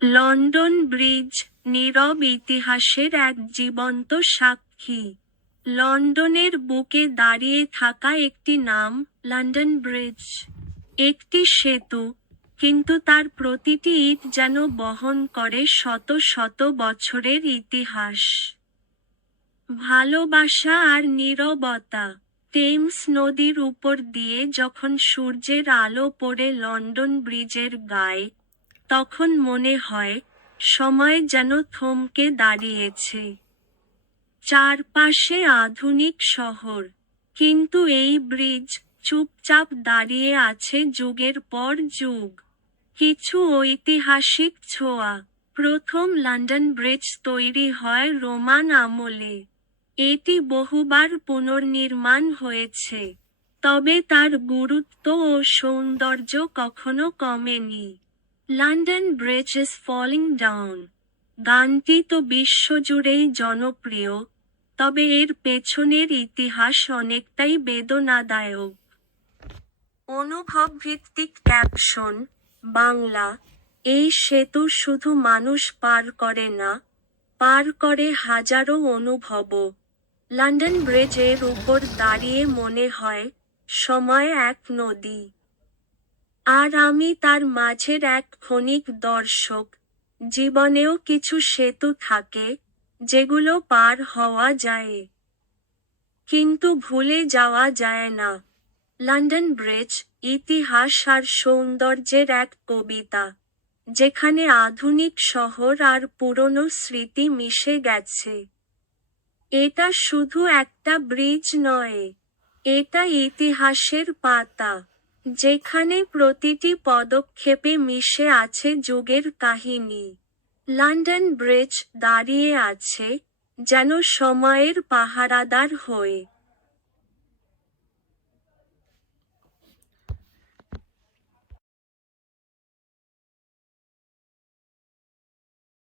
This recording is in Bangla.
লন্ডন ব্রিজ নীরব ইতিহাসের এক জীবন্ত সাক্ষী। লন্ডনের বুকে দাঁড়িয়ে থাকা একটি নাম, লন্ডন ব্রিজ। একটি সেতু, কিন্তু তার প্রতিটি ইট যেন বহন করে শত শত বছরের ইতিহাস, ভালোবাসা আর নীরবতা। টেমস নদীর উপর দিয়ে যখন সূর্যের আলো পড়ে লন্ডন ব্রিজের গায়ে, তখন মনে হয় সময় যেন থমকে দাঁড়িয়েছে। চারপাশে আধুনিক শহর, কিন্তু এই ব্রিজ চুপচাপ দাঁড়িয়ে আছে যুগের পর যুগ। কিছু ঐতিহাসিক ছোঁয়া। প্রথম লন্ডন ব্রিজ তৈরি হয় রোমান আমলে। এটি বহুবার পুনর্নির্মাণ হয়েছে, তবে তার গুরুত্ব ও সৌন্দর্য কখনো কমেনি। London bridge is falling down গানটি তো বিশ্বজুড়েই জনপ্রিয়, তবে এর পেছনের ইতিহাস অনেকটাই বেদনাদায়ক। অনুভবভিত্তিক ক্যাপশন, বাংলা। এই সেতু শুধু মানুষ পার করে না, পার করে হাজারো অনুভবও। লন্ডন ব্রিজ এর উপর দাঁড়িয়ে মনে হয়, সময় এক নদী, আর আমি তার মাঝের এক ক্ষণিক দর্শক। জীবনেও কিছু সেতু থাকে, যেগুলো পার হওয়া যায়, কিন্তু ভুলে যাওয়া যায় না। লন্ডন ব্রিজ, ইতিহাস আর সৌন্দর্যের এক কবিতা, যেখানে আধুনিক শহর আর পুরনো স্মৃতি মিশে গেছে। এটা শুধু একটা ব্রিজ নয়, এটা ইতিহাসের পাতা, যেখানে প্রতিটি পদক্ষেপে মিশে আছে যুগের কাহিনী। লন্ডন ব্রিজ দাঁড়িয়ে আছে, যেন সময়ের পাহারাদার হয়ে।